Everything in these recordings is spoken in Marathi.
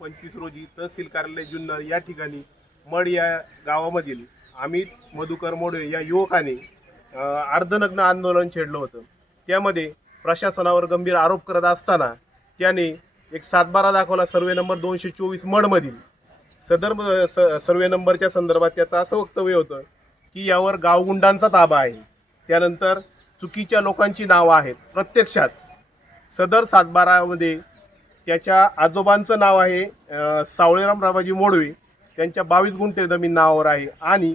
पंचवीस रोजी तहसील कार्यालय जुन्नर या ठिकाणी मड या गावामधील अमित मधुकर मोडे या युवकाने अर्धनग्न आंदोलन छेडलं होतं. त्यामध्ये प्रशासनावर गंभीर आरोप करत असताना त्याने एक सातबारा दाखवला सर्वे नंबर दोनशे चोवीस मडमधील. सदर स- सर्वे नंबरच्या संदर्भात त्याचं असं वक्तव्य होतं की यावर गावगुंडांचा ताबा आहे. त्यानंतर चुकीच्या लोकांची नावं आहेत. प्रत्यक्षात सदर सातबारामध्ये त्याच्या आजोबांचं नाव आहे सावळेराम राबाजी मोडवे. त्यांच्या बावीस गुंठे जमीन नावावर आहे. आणि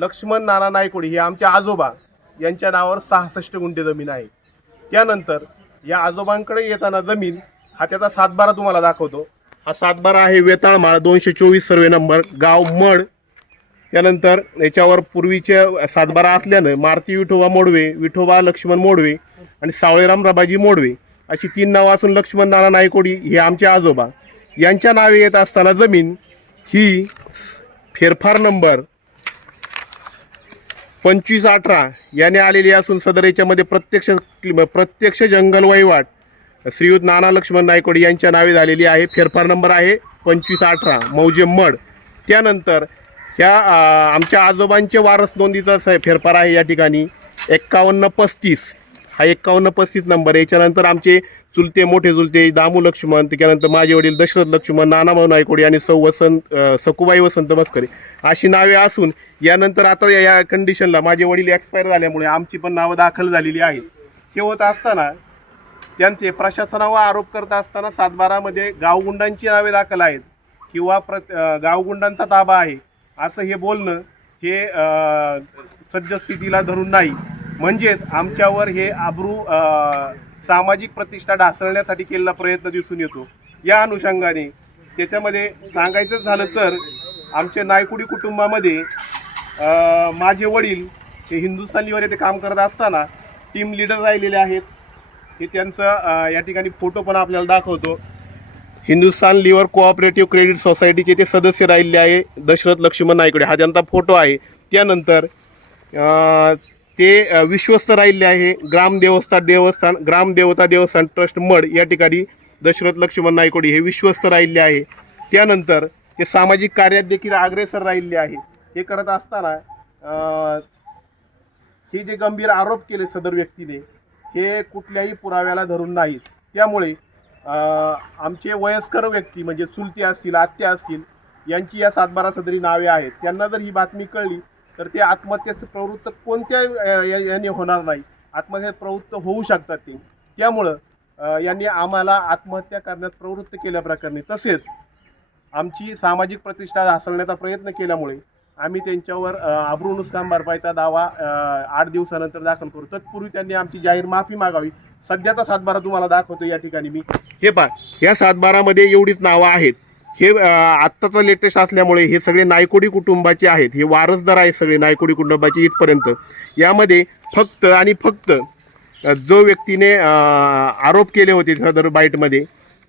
लक्ष्मण नाना नायकोडी हे आमच्या आजोबा यांच्या नावावर सहासष्ट गुंठे जमीन आहे. त्यानंतर या आजोबांकडे येताना जमीन हा त्याचा सातबारा तुम्हाला दाखवतो. हा सातबारा आहे वेताळमाळ दोनशे चोवीस सर्वे नंबर गाव मड. त्यानंतर याच्यावर पूर्वीच्या सातबारा असल्यानं मारुती विठोबा मोडवे विठोबा लक्ष्मण मोडवे आणि सावळेराम रबाजी मोडवे. अशी तीन नावं असून लक्ष्मण नाना नायकोडी हे आमचे आजोबा. यांच्या नावे येत असताना जमीन ही फेरफार नंबर पंचवीस अठरा याने आलेली असून सदर याच्यामध्ये प्रत्यक्ष प्रत्यक्ष जंगल वहिवाट श्रीयुत नाना लक्ष्मण नायकोडी यांच्या नावे झालेली आहे. फेरफार नंबर आहे पंचवीस अठरा मौजे मड. त्यानंतर ह्या आमच्या आजोबांचे वारस नोंदीचा फेरफार आहे या ठिकाणी. एक्कावन्न पस्तीस. हा एक्कावन्न पस्तीस नंबर आहे. याच्यानंतर आमचे चुलते मोठे चुलते दामू लक्ष्मण त्याच्यानंतर माझे वडील दशरथ लक्ष्मण नानाभाऊ नायकोडी आणि सौ वसंत सकुबाई वसंत मस्करे अशी नावे असून यानंतर आता या- या कंडिशनला माझे वडील एक्सपायर झाल्यामुळे आमची पण नावं दाखल झालेली आहेत. हे होत असताना त्यांचे प्रशासनावर आरोप करत असताना सातबारामध्ये गावगुंडांची नावे दाखल आहेत किंवा प्र गावगुंडांचा ताबा आहे. असं हे बोलणं हे सद्यस्थितीला धरून नाही. म्हणजेच आमच्यावर हे आब्रू सामाजिक प्रतिष्ठा ढासळण्यासाठी केलेला प्रयत्न दिसून येतो. या अनुषंगाने त्याच्यामध्ये सांगायचं झालं तर आमच्या नायकुडी कुटुंबामध्ये माझे वडील हे हिंदुस्थान येथे काम करत असताना टीम लीडर राहिलेले आहेत. हे त्यांचं या ठिकाणी फोटो पण आपल्याला दाखवतो. हिंदुस्थान लिव्हर कोऑपरेटिव्ह क्रेडिट सोसायटीचे ते सदस्य राहिले आहे दशरथ लक्ष्मण नायकडे. हा त्यांचा फोटो आहे. त्यानंतर ते विश्वस्त राहिले आहे. ग्रामदेवस्था देवस्थान ग्रामदेवता देवस्थान ट्रस्ट मड या ठिकाणी दशरथ लक्ष्मण नायकोडी हे विश्वस्त राहिले आहे. त्यानंतर ते सामाजिक कार्यात देखील अग्रेसर राहिले आहे. हे करत असताना हे जे गंभीर आरोप केले सदर व्यक्तीने हे कुठल्याही पुराव्याला धरून नाहीत. त्यामुळे आमचे वयस्कर व्यक्ती म्हणजे चुलते असतील आत्या असतील यांची या सातबारा सदरी नावे आहेत. त्यांना जर ही बातमी कळली तर ते आत्महत्येचं प्रवृत्त कोणत्या या- याने होणार नाही. आत्महत्येत प्रवृत्त होऊ शकतात ते. त्यामुळं यांनी आम्हाला आत्महत्या करण्यात प्रवृत्त केल्याप्रकरणी तसेच आमची सामाजिक प्रतिष्ठा ढासळण्याचा प्रयत्न केल्यामुळे आम्ही त्यांच्यावर अ, आबरू नुकसान भरपाईचा दावा आठ दिवसानंतर दाखल करू. तत्पूर्वी त्यांनी आमची जाहीर माफी मागावी. सध्याचा सातबारा तुम्हाला दाखवतो या ठिकाणी मी. हे पहा या सातबारामध्ये एवढीच नावं आहेत. हे आत्ताचं लेटेस्ट असल्यामुळे हे सगळे नायकोडी कुटुंबाचे आहेत. हे वारसदार आहेत सगळे नायकोडी कुटुंबाचे इथपर्यंत. यामध्ये फक्त आणि फक्त जो व्यक्तीने आरोप केले होते सदर बाईटमध्ये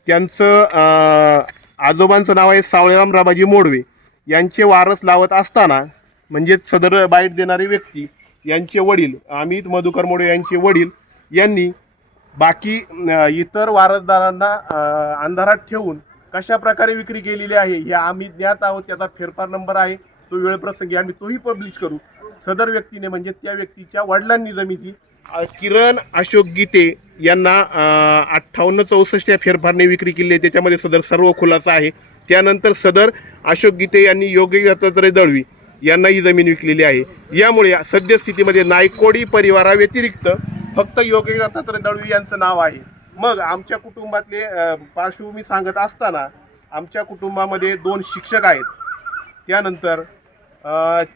त्यांचं आजोबांचं नाव आहे सावळेराम राबाजी मोडवे. यांचे वारस लावत असताना म्हणजेच सदर बाईट देणारी व्यक्ती यांचे वडील अमित मधुकर मोडवे यांचे वडील यांनी बाकी इतर वारसदारांना अंधारात ठेवून कशा प्रकारे विक्री केलेली आहे हे आम्ही ज्ञात आहोत त्याचा फेरफार नंबर आहे तो वेळप्रसंगी आम्ही तोही पब्लिश करू. सदर व्यक्तीने म्हणजे त्या व्यक्तीच्या वडिलांनी जमिनी. किरण अशोक गीते यांना अठ्ठावन्न चौसष्ट या फेरफारने विक्री केली आहे. त्याच्यामध्ये सदर सर्व खुलासा आहे. त्यानंतर सदर अशोक गीते यांनी योग्य दत्तात्रय दळवी यांना ही जमीन विकलेली आहे. यामुळे सद्यस्थितीमध्ये नायकोडी परिवाराव्यतिरिक्त फक्त योगी दत्तात्रय दळवी यांचं नाव आहे. मग आमच्या कुटुंबातले पार्श्वभूमी सांगत असताना आमच्या कुटुंबामध्ये दोन शिक्षक आहेत. त्यानंतर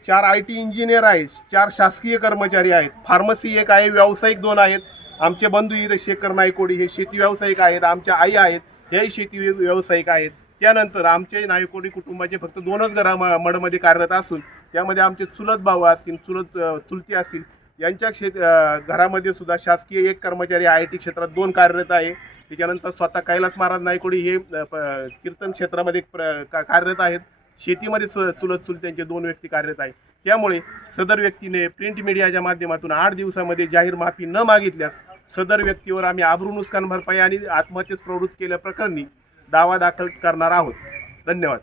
चार आय टी इंजिनियर आहेत चार शासकीय कर्मचारी आहेत फार्मसी एक आहे व्यावसायिक दोन आहेत. आमचे बंधू इथे शेखर नायकोडी हे शेती व्यावसायिक आहेत आमच्या आई आहेत हेही शेती व्यावसायिक आहेत. त्यानंतर आमचे नायकोडी कुटुंबाचे फक्त दोनच घरा मडमध्ये कार्यरत असून त्यामध्ये आमचे चुलत भाऊ असतील चुलत चुलती असतील यांच्या शेत घरामध्ये सुद्धा शासकीय एक कर्मचारी आय टी क्षेत्रात दोन कार्यरत आहे. त्याच्यानंतर स्वतः कैलास महाराज नायकोडी हे प- कीर्तन क्षेत्रामध्ये प्र- का- कार्यरत आहेत. शेतीमध्ये सु चुलत चुलत्यांचे दोन व्यक्ती कार्यरत आहेत. त्यामुळे सदर व्यक्तीने प्रिंट मीडियाच्या माध्यमातून आठ दिवसामध्ये जाहीर माफी न मागितल्यास सदर व्यक्तीवर आम्ही आबरू नुकसान भरपाई आणि आत्महत्येस प्रवृत्त केल्याप्रकरणी दावा दाखल करणार आहोत. धन्यवाद.